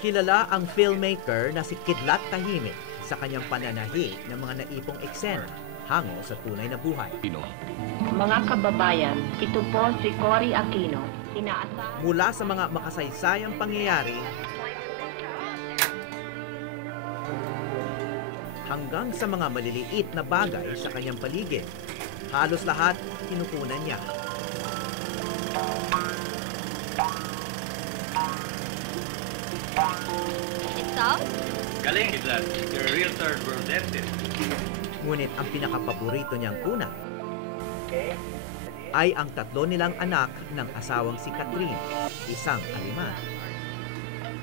Kilala ang filmmaker na si Kidlat Tahimik sa kanyang pananahi ng mga naipong eksena hango sa tunay na buhay. Mga kababayan, ito po si Cory Aquino. Mula sa mga makasaysayang pangyayari hanggang sa mga maliliit na bagay sa kanyang paligid, halos lahat kinukunan niya. Galing, Kidlat. You're a real third world dentist. Ngunit ang pinakapaborito niyang kuna ay ang tatlo nilang anak ng asawang si Catherine, isang aliman.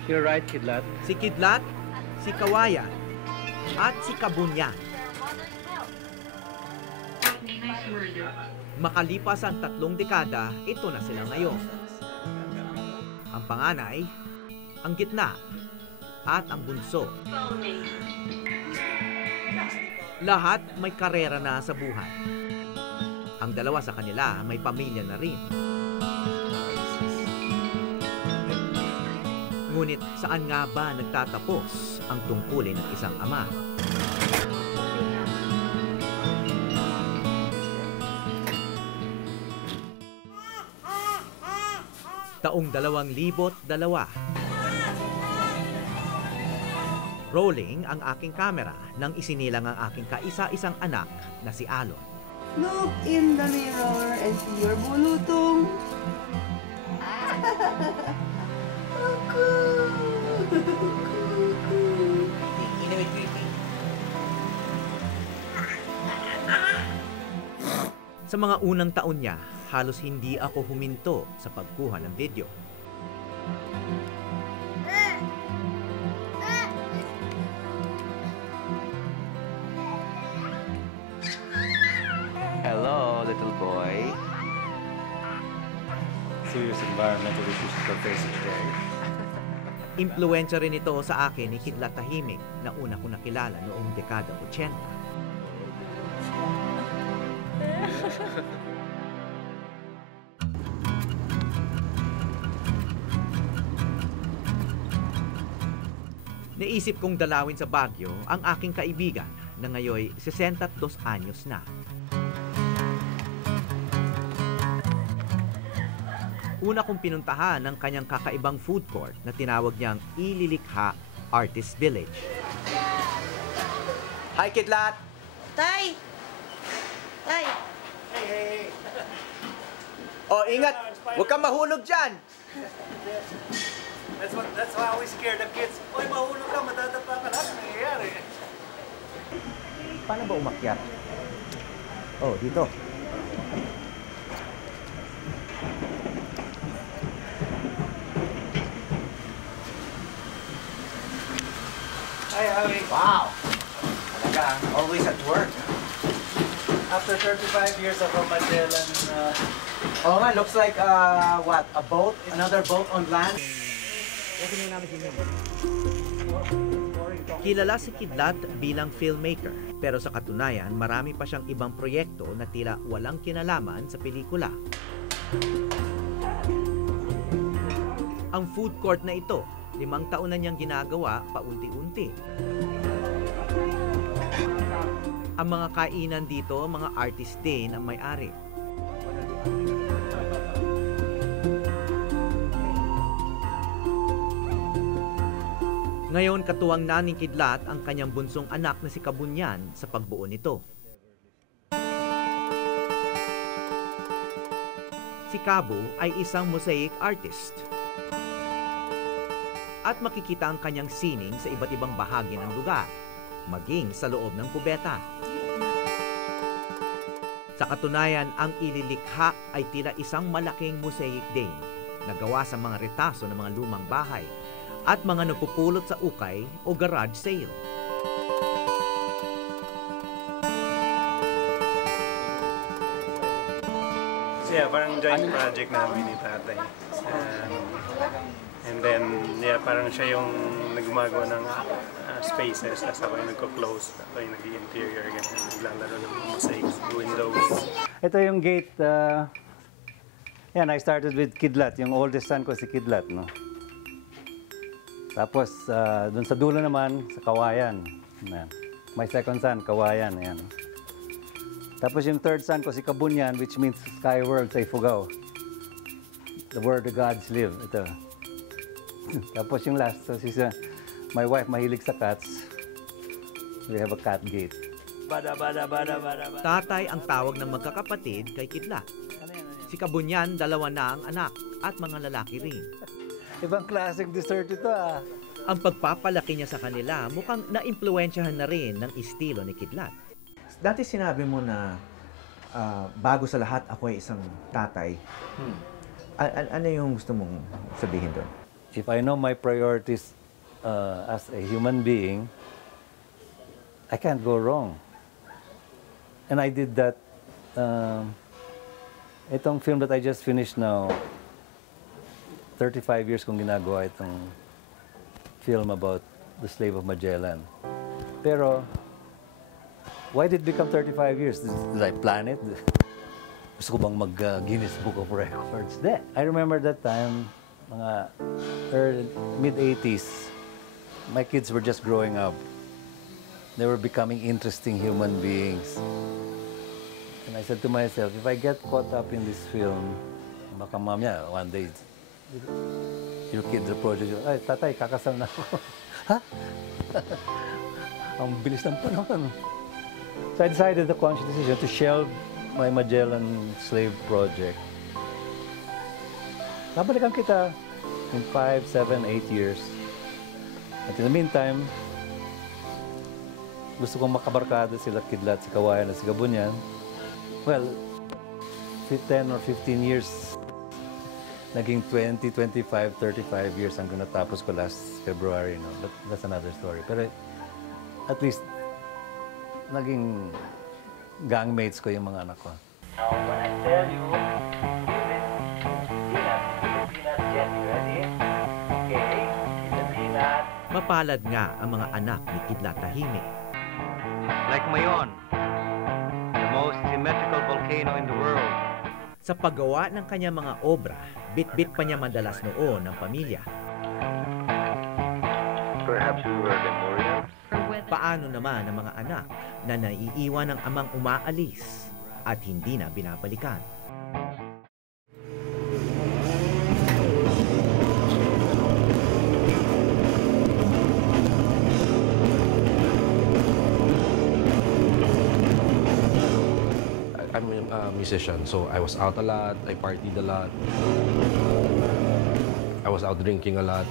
You're right, Kidlat. Si Kidlat, si Kawayan, at si Kabunyan. Makalipas ang 3 dekada, ito na sila ngayon. Ang panganay, ang gitna, at ang bunso. Lahat may karera na sa buhay. Ang dalawa sa kanila may pamilya na rin. Ngunit saan nga ba nagtatapos ang tungkulin ng isang ama? Taong 2002. Rolling ang aking kamera nang isinilang ang aking kaisa-isang anak na si Alon. Look in the mirror and see your bulutong. Sa mga unang taon niya, halos hindi ako huminto sa pagkuha ng video. Hello, little boy. Serious environmental issues we're facing today. Impluwensya rin ito sa akin ni Kidlat Tahimik na una ko nakilala noong dekada 80. Naisip kong dalawin sa Baguio ang aking kaibigan na ngayoy 62 anyos na. Una kong pinuntahan ang kanyang kakaibang food court na tinawag niyang Ililikha Artist Village. Hi, Kidlat! Tay! Tay! Hey! Oh, ingat! Huwag kang mahulog dyan! That's why I always scare the kids. Hoy, mahulog ka, madadapa ka lahat. Nangyayari. Paano ba umakyat? Oh, dito. Hi, Howie. Wow! Talaga, always at work. After 35 years of Magellan, Oh nga, looks like, what? A boat? Another boat on land? Kilala si Kidlat bilang filmmaker, pero sa katunayan, marami pa siyang ibang proyekto na tila walang kinalaman sa pelikula. Ang food court na ito, 5 taon na niyang ginagawa paunti-unti. Ang mga kainan dito, mga artist din ang may-ari. Ngayon, katuwang na ni Kidlat ang kanyang bunsong anak na si Kabunyan sa pagbuo nito. Si Kabu ay isang mosaic artist. At makikita ang kanyang sining sa iba't ibang bahagi ng lugar, maging sa loob ng kubeta. Sa katunayan, ang Ililikha ay tila isang malaking mosaic din na gawa sa mga retaso ng mga lumang bahay at mga napupulot sa ukay o garage sale. So yeah, parang joint project namin ni tatay. And then, yeah, parang siya yung nagmagawa ng spaces, tapos ako yung nagko-close, ako yung nag-interior, ganyan, naglalaro ng mosaics, windows. Ito yung gate, yan, I started with Kidlat, yung oldest son ko si Kidlat, no? Tapos, dun sa dulo naman, sa Kawayan. Ayan. My second son, Kawayan. Ayan. Tapos yung third son ko, si Kabunyan, which means Sky World sa Ifugao. The word the gods live. Ito. Tapos yung last, so my wife, mahilig sa cats. We have a cat gate. Tatay ang tawag ng magkakapatid kay Kidlat. Si Kabunyan, 2 na ang anak at mga lalaki rin. Ibang klaseng dessert ito ah. Ang pagpapalaki niya sa kanila mukhang naimpluwensyahan na rin ng estilo ni Kidlat. Dati sinabi mo na bago sa lahat ako ay isang tatay. Ano yung gusto mong sabihin doon? If I know my priorities as a human being, I can't go wrong. And I did that. Itong film that I just finished now, 35 years kong ginagawa itong film about the slave of Magellan. Pero, why did it become 35 years? Did I plan it? Gusto ko bang mag-Guinness Book of Records? De. I remember that time, mga mid-80s, my kids were just growing up. They were becoming interesting human beings. And I said to myself, if I get caught up in this film, baka mamaya, one day, your kids approach you, ay, tatay, kakasal na ako. Ha? Ang bilis ng panahon. So I decided the conscious decision to shelve my Magellan slave project. Babalikan kita in 5, 7, 8 years. At in the meantime, gusto kong makabarkada sila Kidlat, si Kawayan at si Kabunyan. Well, 10 or 15 years, naging 20, 25, 35 years hanggang natapos ko last February. No? But that's another story. Pero at least, naging gangmates ko yung mga anak ko. Now, when I tell you, peanut jelly, ready? Okay, the peanut. Mapalad nga ang mga anak ni Kidlat Tahimik. Like Mayon, the most symmetrical volcano in the world. Sa paggawa ng kanyang mga obra, bit-bit pa niya madalas noon ng pamilya. Perhaps we were memorial. Paano naman ang mga anak na naiiwan ng amang umaalis at hindi na binabalikan? I'm a musician, so I was out a lot, I partied a lot. I was out drinking a lot.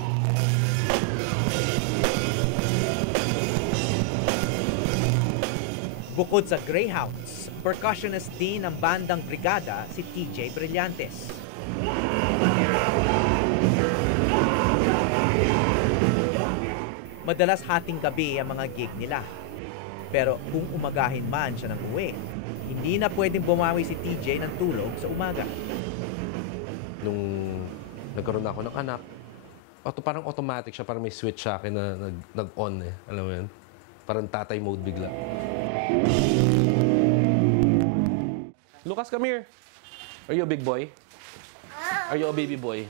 Bukod sa Greyhounds, percussionist din ng bandang Brigada si TJ Brillantes. Madalas hating gabi ang mga gig nila. Pero kung umagahin man siya ng uwi, hindi na pwedeng bumawi si TJ ng tulog sa umaga. Nung nagkaroon ako ng anak, parang automatic siya, parang may switch sa akin na nag-on eh. Alam mo yan? Parang tatay mode bigla. Lucas, come here. Are you a big boy? Are you a baby boy?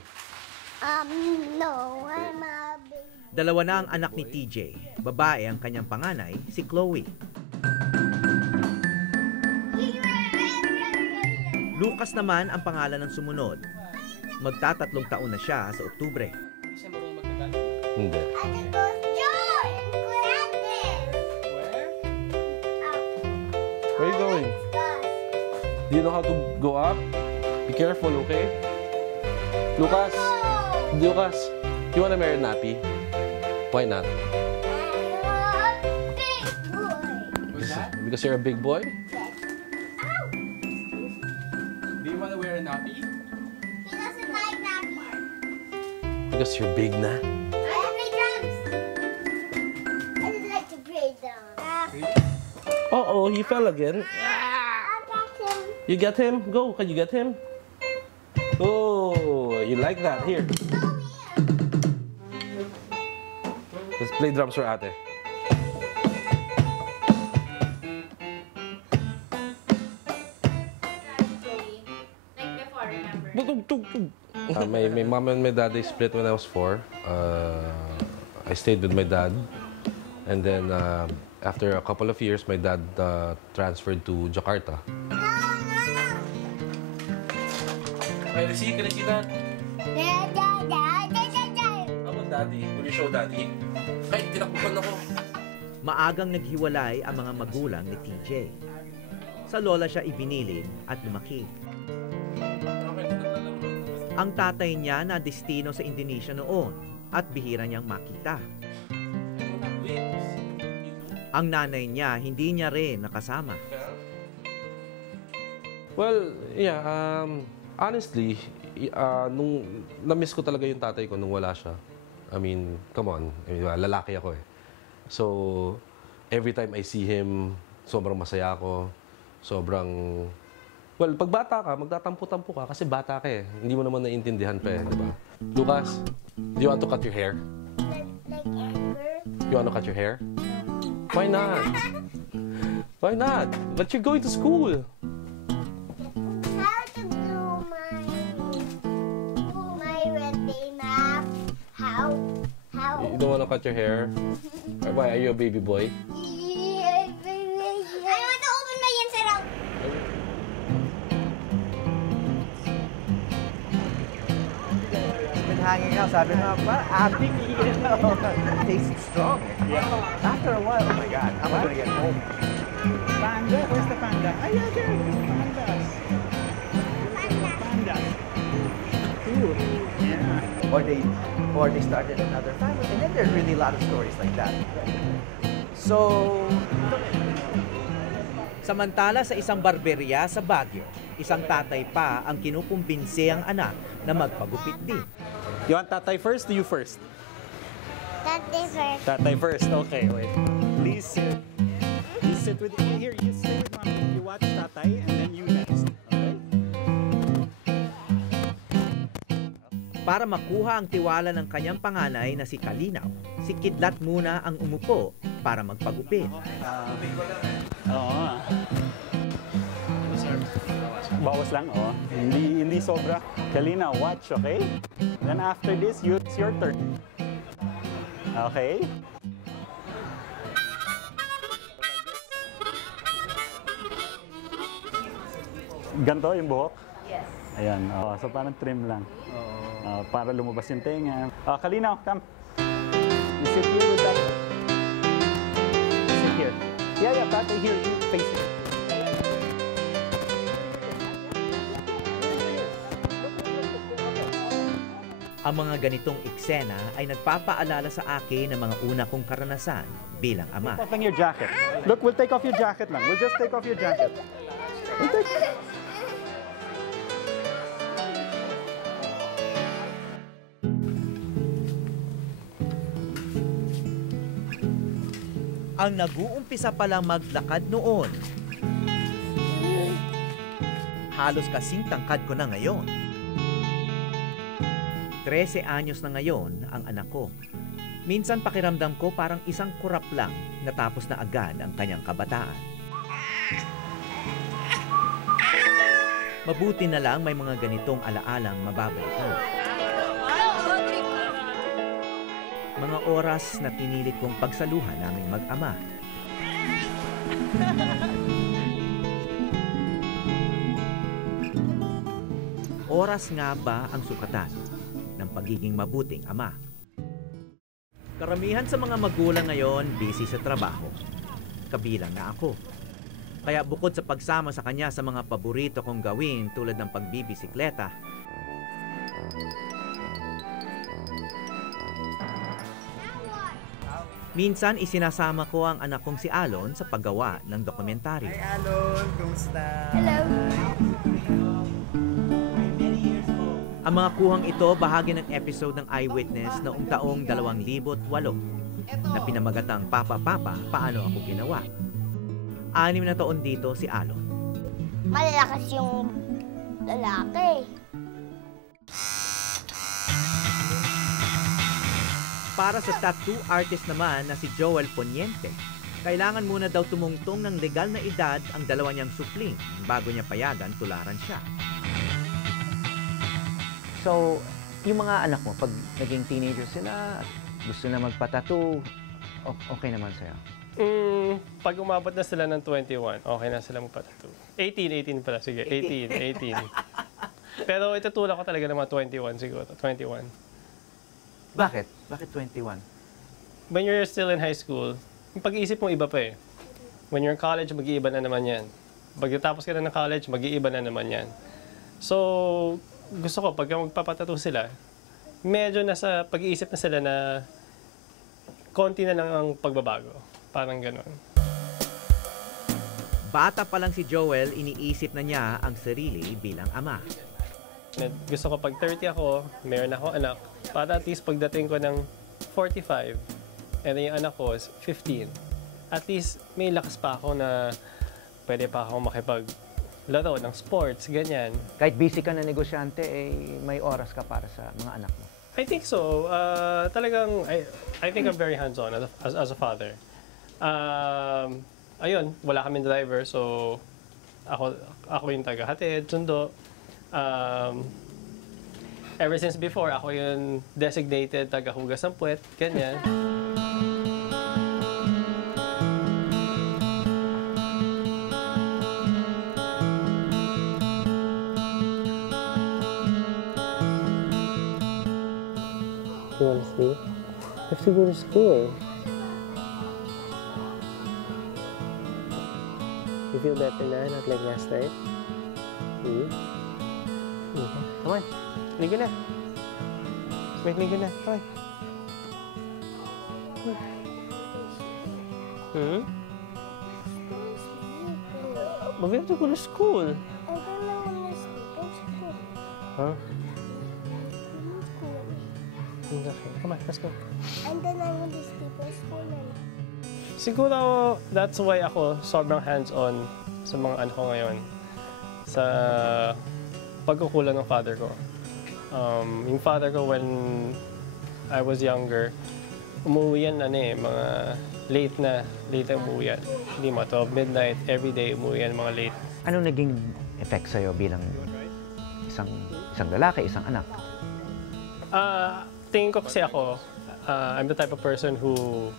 No, I'm a baby. Dalawa na ang anak ni TJ. Babae ang kanyang panganay, si Chloe. Lucas naman ang pangalan ng sumunod. Magtatatlong taon na siya sa Oktubre. Hindi. Where are you going? Do you know how to go up? Be careful, okay? Lucas! Lucas, you wanna marry Nappy? Why not? Because you're a big boy? Do you want to wear a nappy? He doesn't like nappy. Because you're big na? I want to play drums. I just like to play drums. Uh-oh, he fell again. I got him. You get him? Go, can you get him? Oh, you like that? Here. Let's play drums for ate. My mom and my daddy split when I was 4. I stayed with my dad. And then after a couple of years, my dad transferred to Jakarta. Can I see that? How about daddy? Will you show daddy? Ay, tinakbuhan ako. Maagang naghiwalay ang mga magulang ni TJ. Sa lola siya ibinilin at lumaki. Ang tatay niya na destino sa Indonesia noon at bihira niyang makita. Ang nanay niya hindi niya rin nakasama. Well, yeah, honestly, nung na-miss ko talaga yung tatay ko nung wala siya. I mean, come on, lalaki ako eh. So, every time I see him, sobrang masaya ako. Sobrang... Well, pag bata ka, magtatampo-tampo ka kasi bata ka eh. Hindi mo naman naiintindihan pa eh, di ba? Lucas, do you want to cut your hair? Like Amber? You want to cut your hair? Why not? Why not? But you're going to school. How to do my birthday map? How? You don't want to cut your hair? Why? Are you a baby boy? I want to open my inside out. Been hanging out, sabi mo, acting, tastes strong. Yeah. After a while, oh my God, I'm gonna get home. Panda? Where's the panda? Ay, yeah, there. Pandas. Pandas. Cute. Yeah. Or they started another family, and then there's really a lot of stories like that. So, samantala sa isang barberya sa Baguio, isang tatay pa ang kinukumbinsi ang anak na magpagupit din. You want tatay first? Do you first? Tatay first. Tatay first. Okay, wait. Please sit. You sit with here. You sit with mommy. You watch tatay, and then you next. Okay. Para makuha ang tiwala ng kanyang panganay na si Kalinaw, si Kidlat muna ang umupo para magpagupit. Oo. Bawas lang, oh. Hindi sobra. Kalina, watch, okay? Then after this, it's your turn. Okay? Ganto yung buhok? Yes. Ayan, so parang trim lang. Para lumabas yung tenga. Kalina, come. You sit here with that. Sit here. Yeah, tatay here. Face it. Ang mga ganitong eksena ay nagpapaalala sa akin ng mga una kong karanasan bilang ama. Take off your jacket. Look, we'll take off your jacket lang. We'll just take off your jacket. We'll take... Ang nag-uumpisa palang maglakad noon, halos kasing tangkad ko na ngayon. 13 anyos na ngayon ang anak ko. Minsan pakiramdam ko parang isang kurap lang natapos na agad ang kanyang kabataan. Mabuti na lang may mga ganitong alaalang mababalik mo. Mga oras na pinilit kong pagsaluhan naming mag-ama. Oras nga ba ang sukatan ng pagiging mabuting ama? Karamihan sa mga magulang ngayon busy sa trabaho. Kabilang na ako. Kaya bukod sa pagsama sa kanya sa mga paborito kong gawin tulad ng pagbibisikleta, minsan isinasama ko ang anak kong si Alon sa paggawa ng dokumentaryo. Hi, Alon. Kumusta? Hello. Ang mga kuhang ito bahagi ng episode ng Eyewitness noong taong 2008 na pinamagatang Papa Papa, Paano Ako Ginawa. 6 na taon dito si Alon. Malalakas yung lalaki. Para sa tattoo artist naman na si Joel Poniente, kailangan muna daw tumungtong ng legal na edad ang dalawa niyang supling bago niya payagan tularan siya. So, Yung mga anak mo, pag naging teenager sila, gusto na magpatattoo, okay naman sa'yo? Pag umabot na sila ng 21, okay na sila magpatattoo. 18 pala, sige. 18. Pero itutulak ko talaga ng mga 21 siguro. 21. Bakit? Bakit 21? When you're still in high school, yung pag-iisip mo iba pa eh. When you're in college, mag-iiba na naman yan. Pagkatapos ka na ng college, mag-iiba na naman yan. So, gusto ko, pagka magpapatattoo sila, medyo nasa pag-iisip na sila na konti na lang ang pagbabago. Parang gano'n. Bata pa lang si Joel, iniisip na niya ang sarili bilang ama. Gusto ko pag 30 ako, meron ako anak, para at least pagdating ko ng 45, and yung anak ko is 15, at least may lakas pa ako na pwede pa ako makipaglaro ng sports, ganyan. Kahit busy ka na negosyante, may oras ka para sa mga anak mo. I think so. Talagang, I think I'm very hands-on as a father. Ayun, wala kaming driver, so ako yung taga-hatid, sundo. Ever since before, ako yung designated taga-hugas ng puwet, ganyan. You wanna sleep? You have to go to school. You feel better now, not like last night? Okay. Come on. Ligo na. Wait, ligo na. Come on. But we have to go to school. I don't want to sleep in school. Huh? Okay, come on, let's go. And then I want to sleep in school. Siguro, that's why ako sobrang hands-on sa mga anak ko ngayon. Sa pagkukulang ng father ko. Yung father ko, when I was younger, umuwi yan, mga late na umuwi yan. Hindi mo, 12 midnight, everyday umuwi yan, mga late. Anong naging effect sa'yo bilang isang lalaki, isang anak? Tingin ko kasi ako, I'm the type of person who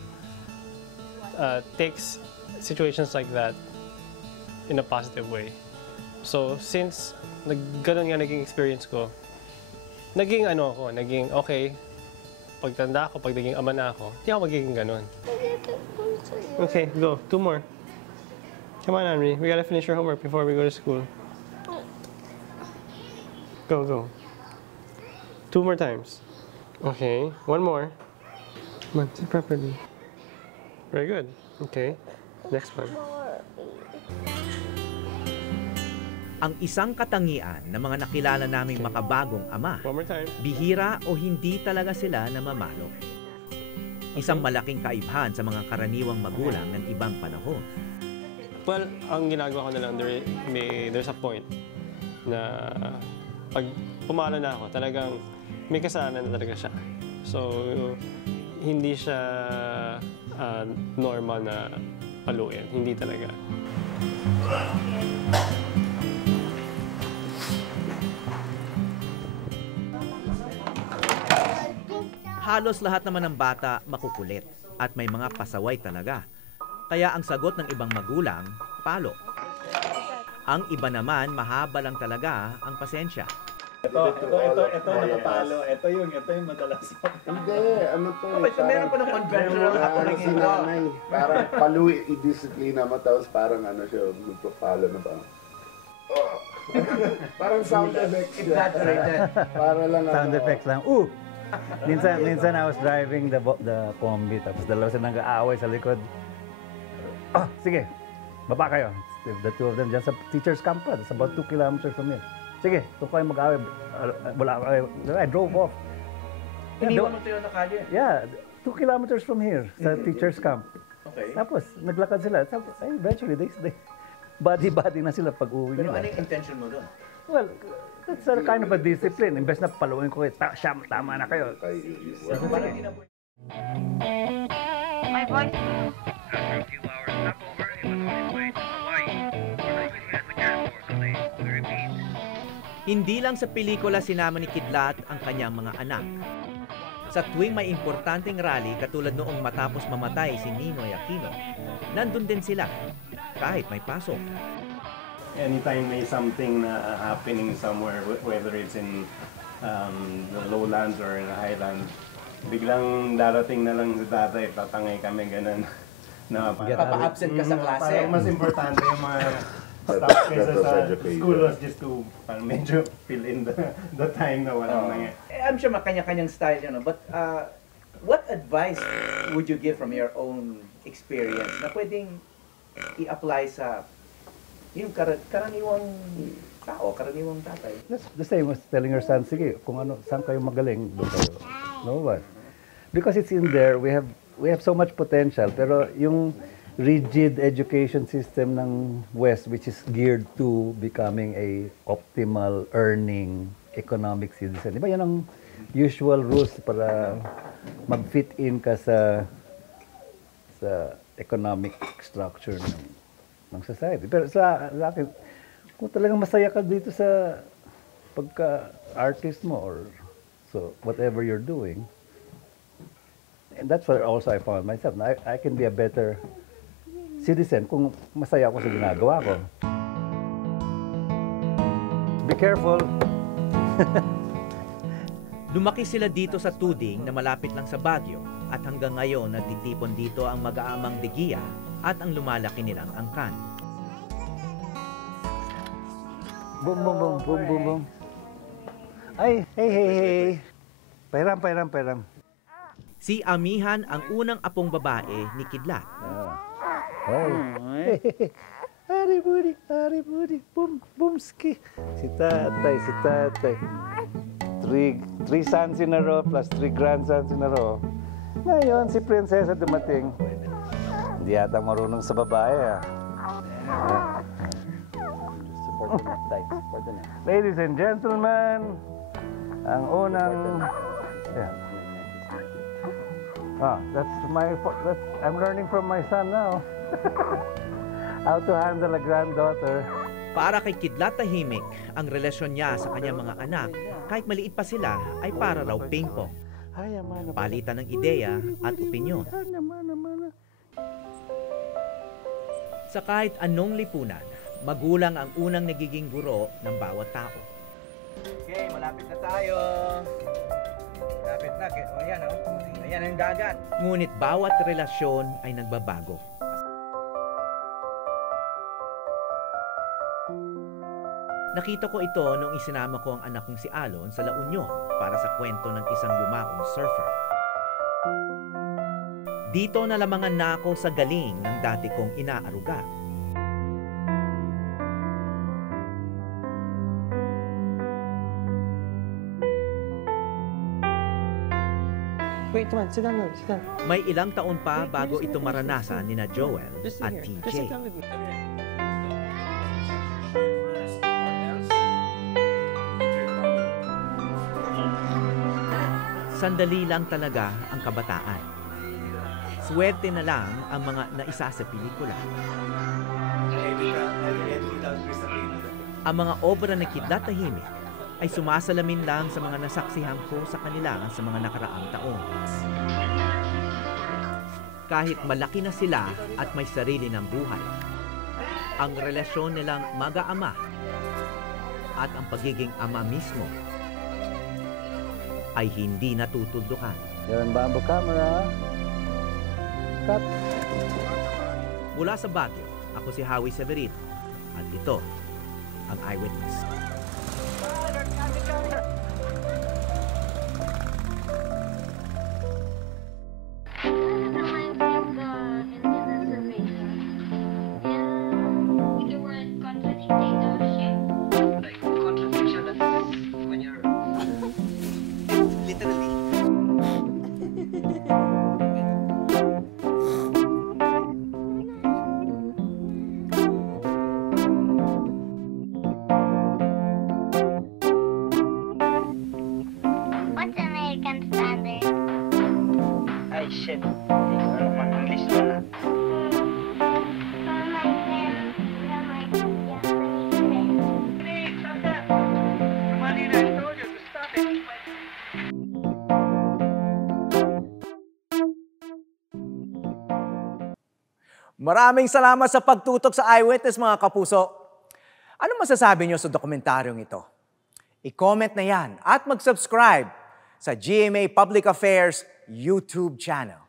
takes situations like that in a positive way. So, since ganun nga naging experience ko, naging okay, pagtanda ako, pag naging ama na ako, hindi ako magiging ganun. Okay, go. 2 more. Come on, Henry. We gotta finish your homework before we go to school. Go. 2 more times. Okay, 1 more. Come on, sit properly. Very good. Okay, next one. Ang isang katangian ng mga nakilala naming makabagong ama, 1 more time. bihira o hindi talaga sila namamalo. Isang malaking kaibhan sa mga karaniwang magulang ng ibang panahon. Well, ang ginagawa ko na lang, there's a point na pag pumalo na ako, talagang may kasalanan na talaga siya. So, hindi siya normal na paluin. Hindi talaga. Halos lahat naman ng bata makukulit at may mga pasaway talaga. Kaya ang sagot ng ibang magulang, palo. Ang iba naman, mahaba lang talaga ang pasensya. Ito nakapalo. Ito yung madalas. Hindi, ano to eh. Meron pa ng conventional si nanay. Parang paluwi, i-disiplina mo, tapos parang siya, magpapalo na ba? Parang sound effects siya. Exaggerated. Para lang Sound effects lang. Minsan I was driving the combi, tapos dalawa sila nag-aaway sa likod. Sige, baba kayo. The two of them dyan sa teacher's camp pa. It's about 2 kilometers from here. Sige, doon kayo mag-aaway. I drove off. Iniwan mo tayo na kalye? Yeah, 2 kilometers from here, sa teacher's camp. Okay. Tapos, naglakad sila. Tapos, eventually, they body-body na sila pag-uwi Pero nila. ano yung intention mo doon? Well, that's a kind of a discipline. Imbes na paluin ko, tama na kayo. My voice. After a few hours stopover, it was on its way to Hawaii, where Roy had the gas for, so they repeat. Hindi lang sa pelikula sinama ni Kidlat ang kanyang mga anak. Sa tuwing may importanteng rally katulad noong matapos mamatay si Ninoy Aquino, nandun din sila kahit may pasok. Anytime may something na happening somewhere, whether it's in the lowlands or in the highlands, biglang darating na lang si tatay, tatangay kami ganun. Na Papa-absent ka sa klase. Parang mas importante yung mga stuff kaysa sa school was just to medyo fill in the time na walang nangyay. I'm sure makanya-kanyang style yun, but what advice would you give from your own experience na pwedeng i-apply sa yung karaniwang tao, karaniwang tatay? That's the same as telling your son, sige, kung ano, saan kayo magaling, doon kayo. No what? Because it's in there, we have so much potential, pero yung rigid education system ng West, which is geared to becoming a optimal earning economic citizen. Di ba yan ang usual rules para mag-fit in ka sa economic structure ng society. Pero sa akin, kung talagang masaya ka dito sa pagka-artist mo or so whatever you're doing, and that's where also I found myself. I can be a better citizen kung masaya ako sa ginagawa ko. Be careful. Lumaki sila dito sa Tuding na malapit lang sa Baguio at hanggang ngayon nagtitipon dito ang mag-aamang Degia at ang lumalaki nilang angkan. Boom, boom, boom, boom, boom, boom. Ay, hey. Pairam. Si Amihan ang unang apong babae ni Kidlat. Hey. Hari budi, boomski. Si tatay. Three sons in a row plus 3 grandsons in a row. Ngayon, si Prinsesa dumating. Hindi yata marunong sa babae, Ladies and gentlemen, ang unang... Yeah. I'm learning from my son now. How to handle a granddaughter. Para kay Kidlat tahimik, ang relasyon niya sa kanyang mga anak, kahit maliit pa sila, ay para raw ping-pong. Palitan ng ideya at opinyon. Sa kahit anong lipunan, magulang ang unang nagiging guro ng bawat tao. Okay, malapit na tayo. Malapit na. O yan, ayan ang dagat. Ngunit bawat relasyon ay nagbabago. Nakita ko ito nung isinama ko ang anak kong si Alon sa La Union para sa kwento ng isang yumaong surfer. Dito nalamangan na ako sa galing ng dati kong inaaruga. Wait, come on, sit down. May ilang taon pa bago ito maranasan ni na Joel at TJ. Sandali lang talaga ang kabataan. Swerte na lang ang mga naisa sa pelikula. Ang mga obra ng Kidlat tahimik ay sumasalamin lang sa mga nasaksihan ko sa kanila sa mga nakaraang taon. Kahit malaki na sila at may sarili ng buhay, ang relasyon nilang mag-aama at ang pagiging ama mismo ay hindi natutuldukan. Yan, bamboo camera. Cut. Mula sa Baguio, ako si Howie Severino at ito ang Eyewitness. Maraming salamat sa pagtutok sa Eyewitness, mga kapuso. Ano masasabi nyo sa dokumentaryong ito? I-comment na yan at mag-subscribe sa GMA Public Affairs YouTube channel.